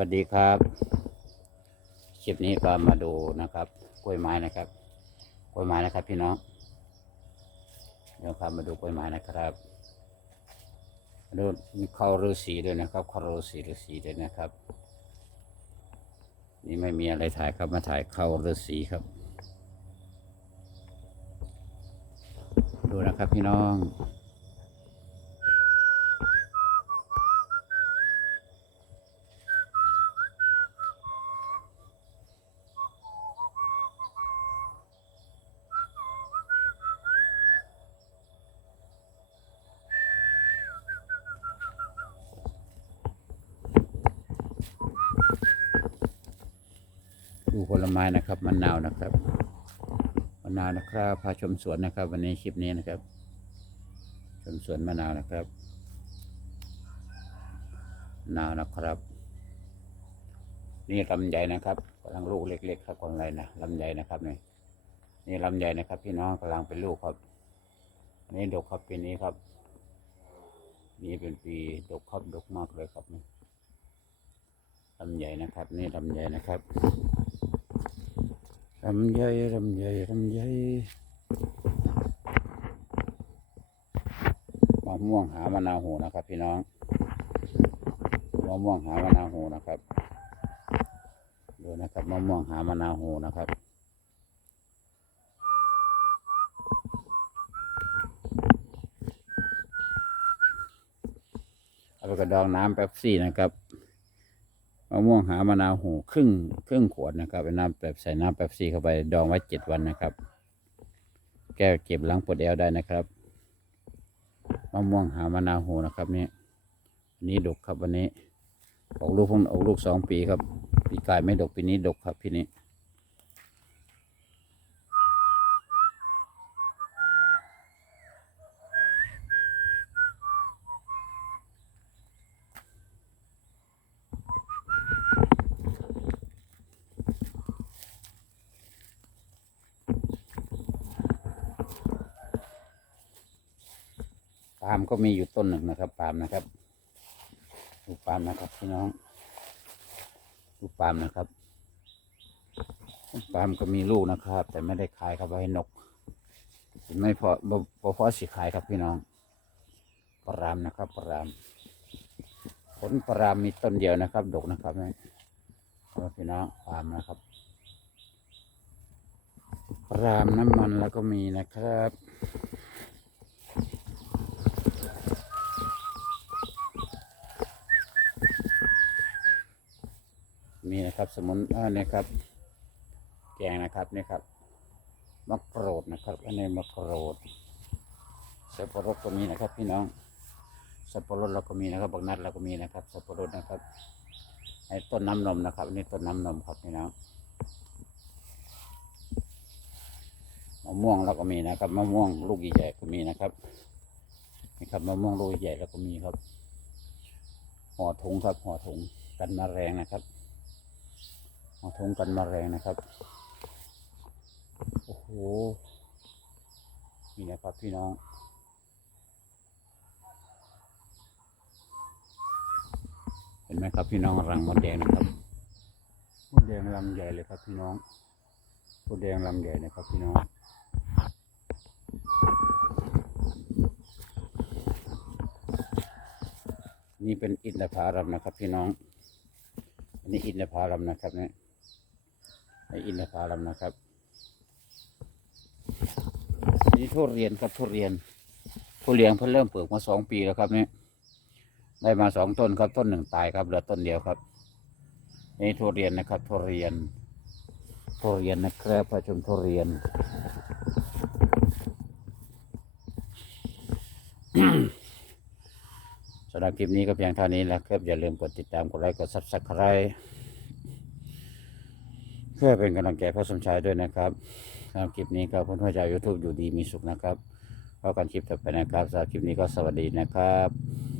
วัสดีครับคลิปนี้ก็มาดูนะครับ กล้วยไม้นะครับ กล้วยไม้นะครับพี่น้องเดี๋ยวครับมาดูกล้วยไม้นะครับดูมีเข้าฤาษีด้วยนะครับเข้าฤาษีฤาษีด้วยนะครับ นี่ไม่มีอะไรถ่ายครับมาถ่ายเข้าฤาษีครับ ดูนะครับพี่น้อง ดูผลไม้นะครับมะนาวนะครับมะนาวนะครับ พาชมสวนนะครับ วันนี้คลิปนี้นะครับ ชมสวนมะนาวนะครับนาวนะครับ นี่ลำไยนะครับกำลังลูกเล็กๆครับคนอะไรนะลำไยนะครับนี่นี่ลำไยนะครับ พี่น้องกำลังเป็นลูกครับอันนี่ดกครับปีนี้ครับ นี่เป็นปีดกครับดกมากเลยครับนี่ลำไยนะครับ นี่ลำไยนะครับ ลำไยลำไยลำไยมะม่วงหามะนาวโหนะครับ พี่น้องมะม่วงหามะนาวโหนะครับดูนะครับมะม่วงหามะนาวโหนะครับเอาไปกระดองน้ำแป๊บซี่นะครับะม่วงหามะนาวโหูครึ่งครึ่งขวดนะครับเป็นน้ำแบบใส่น้ำแบบซีเข้าไปดองไว้เจ็ดวันนะครับ แก้เก็บล้างปวดแอวได้นะครับมะม่วงหามะนาวโหูนะครับนี่อันนี้ดกครับวันนี้ออกลูกพุ่งออกลูกสองปีครับปีกายไม่ดกปีนี้ดกครับพี่นี้ ปาล์มก็มีอยู่ต้นหนึ่งนะครับปาล์มนะครับ ดูปาล์มนะครับพี่น้อง ดูปาล์มนะครับปาล์มก็มีลูกนะครับ แต่ไม่ได้ขายครับไว้ให้นก ไม่พอบ่บ่พอสิขายครับพี่น้องปรามนะครับปรามผลปรามมีต้นเดียวนะครับ ดกนะครับนี่เอาพี่น้องปาล์มนะครับปรามน้ำมันแล้วก็มีนะครับ มี นะครับ สมุนอ่านี่ครับ แกงนะครับนี่ครับมะกรูดนะครับอันนี้มะกรูดสับปะรดก็มีนะครับ พี่น้องสับปะรดเราก็มีนะครับบักนัดเราก็มีนะครับสับปะรดนะครับไอ้ต้นน้ำนมนะครับอันนี้ต้นน้ำนมครับพี่น้องมะม่วงเราก็มีนะครับมะม่วงลูกใหญ่ก็มีนะครับนี่ครับมะม่วงลูกใหญ่เราก็มีครับห่อถุงครับห่อถุงกันแมลงนะครับ มาทงกันมาแรงนะครับ โอ้โห นี่นะครับพี่น้อง เห็นไหมครับพี่น้องรังมดแดงนะครับมดแดงรังใหญ่เลยครับพี่น้องมดแดงรังใหญ่นะครับพี่น้องนี่เป็นอินทผลัมนะครับพี่น้อง อันนี้อินทผลัมนะครับเนี่ย ไออินทผลัมนะครับนี่ทุเรียนครับทุเรียนทุเรียนเพิ่งเริ่มปลูกมาสองปีแล้วครับเนี่ยได้มาสองต้นครับต้นหนึ่งตายครับเหลือต้นเดียวครับนี่ทุเรียนนะครับทุเรียนทุเรียนนะครับพระชมทุเรียนสำหรับคลิปนี้ก็เพียงเท่านี้แหละครับอย่าลืมกดติดตามกดไลค์กดซับสไครต์ เพื่อเป็นกำลังใจพระสมชายด้วยนะครับสำหรับคลิปนี้ก็เพื่อนๆชาวยูทูบอยู่ดีมีสุขนะครับพบกันคลิปต่อไปนะครับสำหรับคลิปนี้ก็สวัสดีนะครับ